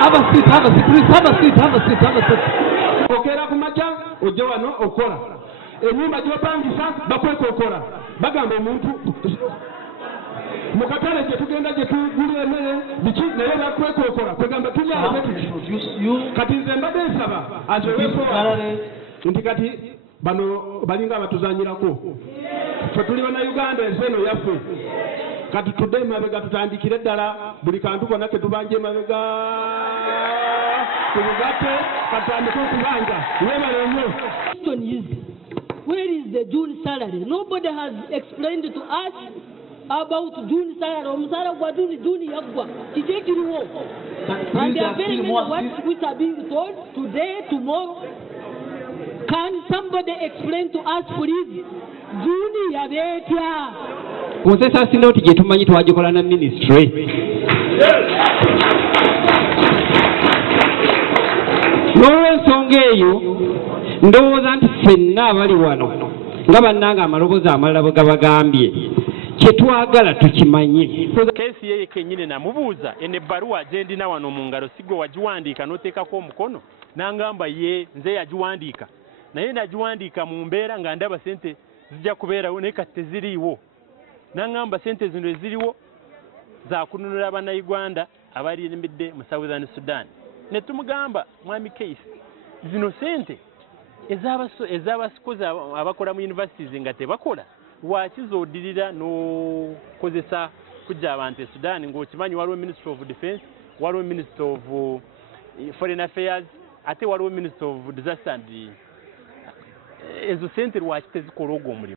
Have a seat, please. Have a seat. Okera kumacha ojja wano okola. Enyumba gy'opangisa bakweka okola. Bagamba omuntu mukatale gye tugenda gye tugula emmere biki naye bakweka okola. Kwegamba tulya kati nze mbadde nsaba azoweeko nti kati bano balinga abatuzanyirako. Ffe tuli bannayuganda ensi eno yaffe. Kati tudde emabega tutandikire ddala buli kantu konna ke tubanja emabega tubugate katandike okubanja webale nnyo. Where is the June salary? Nobody has explained to us about June salary. Omusala gwa June yagwa kiteekiriwo. And there are very many words which are being told today, tomorrow. Can somebody explain to us, please? June yabetya. Kozesa sinoti gye tumanyi twagikola na ministry. N'olw'ensonga eyo ndowooza nti ffenna abali wano nga bannanga amaloboozi amalala bwe gabagambye kye twagala tukimanye. Keesi ye kennyini namubuuza eno ebbaluwa gye ndina wano mu ngalo si gwe wagiwandiika n'oteekako omukono n'angamba ye nze yagiwandiika naye nagiwandiika mu mbeera nga ndaba sente zijja kubeerawo naye kati teziriiwo. N'angamba sente zino eziriwo za kununula abannayuganda abalirimbidde mu Southern Sudan. Ne tumugamba mwami Keisi zino sente ez'abasikozi abakola mu universities nga tebakola lwaki z'oddirira n'okozesa kujja abantu e Sudan ng'okimanyi waliwo Ministry of Defense, waliwo Ministry of Foreign Affairs, ate waliwo Ministry of Disaster and ezo sente lwaki tezikola ogwo omulimu.